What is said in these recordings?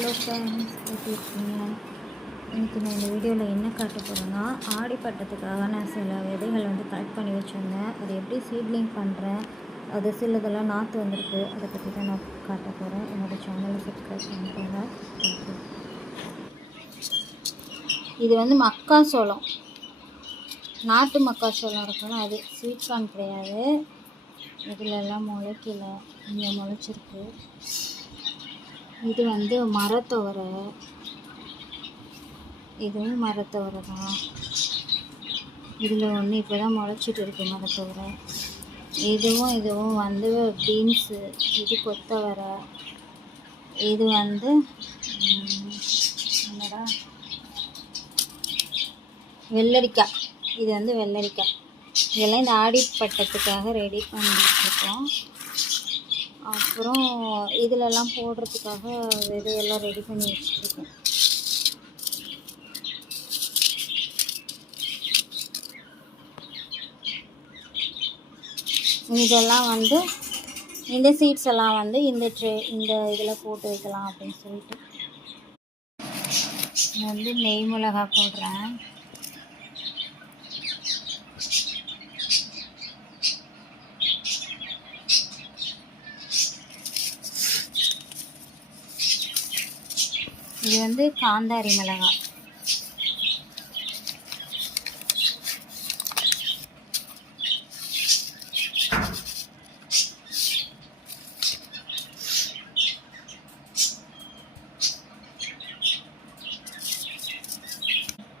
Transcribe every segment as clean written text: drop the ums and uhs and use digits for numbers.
Hello friends, எப்படி இருக்கீங்க? இன்றைக்கி நான் இந்த வீடியோவில் என்ன காட்ட போகிறேன்னா, ஆடிப்பட்டத்துக்காக நான் சில விதைகள் கலெக்ட் பண்ணி வச்சுருந்தேன். அது எப்படி சீட்லிங் பண்ணுறேன், அது சிலதெல்லாம் நாற்று வந்திருக்கு, அதை பற்றி தான் நான் காட்ட போகிறேன். என்னோடய சேனலை சப்ஸ்கிரைப் பண்ணிக்கோங்க. தேங்க்யூ. இது மக்காச்சோளம், நாட்டு மக்காச்சோளம் இருக்குன்னா அது ஸ்வீட் கார்ன் கிடையாது. இதிலெல்லாம் முளைக்கல, இங்கே முளைச்சிருக்கு. இது மரத்தவரை, இதுவும் மரத்தவரை தான். இதில் ஒன்று இப்போ தான் முளைச்சிட்டு இருக்குது மரத்தவரை. இதுவும் பீன்ஸு, இது கொத்தவரை, இது என்னடா வெள்ளரிக்காய், இது வெள்ளரிக்காய். இதெல்லாம் இந்த ஆடிப்பட்டத்துக்காக ரெடி பண்ணிட்டுருக்கோம். அப்புறம் இதிலெல்லாம் போடுறதுக்காக விதையெல்லாம் ரெடி பண்ணி வச்சுருக்கேன். இதெல்லாம் இந்த சீட்ஸ் எல்லாம் இந்த இதில் போட்டு வைக்கலாம் அப்படின்னு சொல்லிட்டு நெய் மிளகா போடுறேன். இது காந்தாரி மிளகாய்.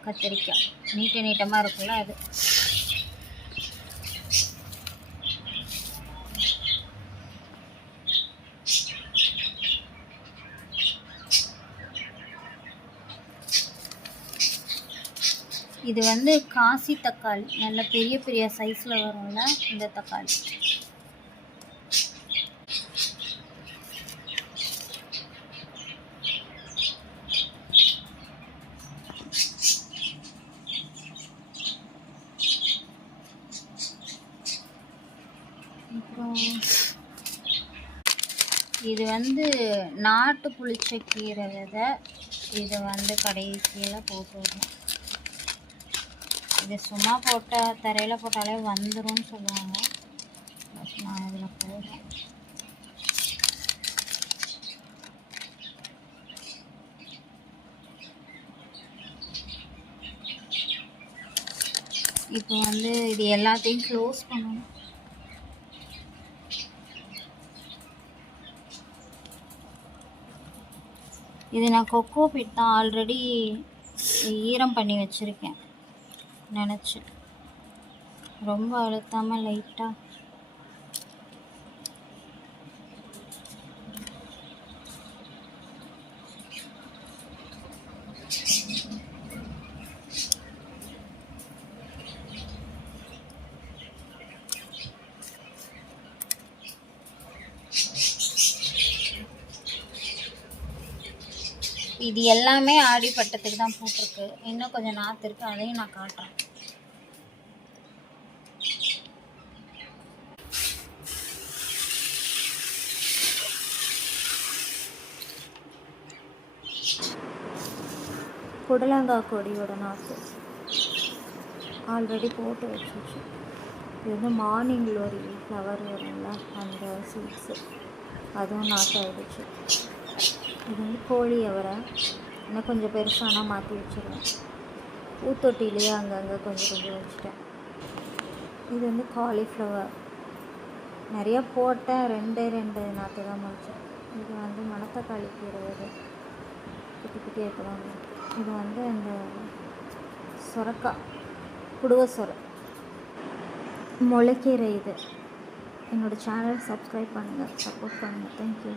கத்திரிக்காய் நீட்டமாக இருக்குல்ல அது. இது காசி தக்காளி, நல்ல பெரிய பெரிய சைஸில் வரும்ல இந்த தக்காளி. அப்புறம் இது நாட்டு புளிச்ச கீரை விதை. இது கடைசியில் போட்டுருக்கோம். இது சும்மா தரையில் போட்டாலே வந்துடும் சொல்லுவாங்க. பட் நான் இதில் போடுறேன். இப்போ இது எல்லாத்தையும் க்ளோஸ் பண்ணணும். இது நான் கொக்கோ பீட் தான் ஆல்ரெடி ஈரம் பண்ணி வச்சுருக்கேன் நினச்சி. ரொம்ப அழுத்தாமல் லைட்டாக. இது எல்லாமே ஆடிப்பட்டத்துக்கு தான் போட்டிருக்கு. இன்னும் கொஞ்சம் நாற்று இருக்குது, அதையும் நான் காட்டுறேன். புடலங்காய் கொடியோட நாற்று ஆல்ரெடி போட்டு வச்சிச்சு. இது மார்னிங் க்ளோரி ஃப்ளவர் வரும்ல, அந்த சீட்ஸு அதுவும் நாற்றாயிடுச்சு. இது கோழி அவரை, இன்னும் கொஞ்சம் பெருசானா மாற்றி வச்சுருவேன். பூத்தொட்டிலேயே அங்கங்கே கொஞ்சம் வச்சுட்டேன். இது காலிஃப்ளவர் நிறையா போட்டேன், ரெண்டு நாற்று தான் முடிச்சேன். இது மணத்தக்காளி கீரை விதை, குட்டி குட்டியாக இருக்கிறாங்க. இது அந்த சொரக்காய், குடுவை சொரை, முளைக்கீரை. இது என்னோடய சேனல் சப்ஸ்கிரைப் பண்ணுங்கள், சப்போர்ட் பண்ணுங்கள். தேங்க்யூ.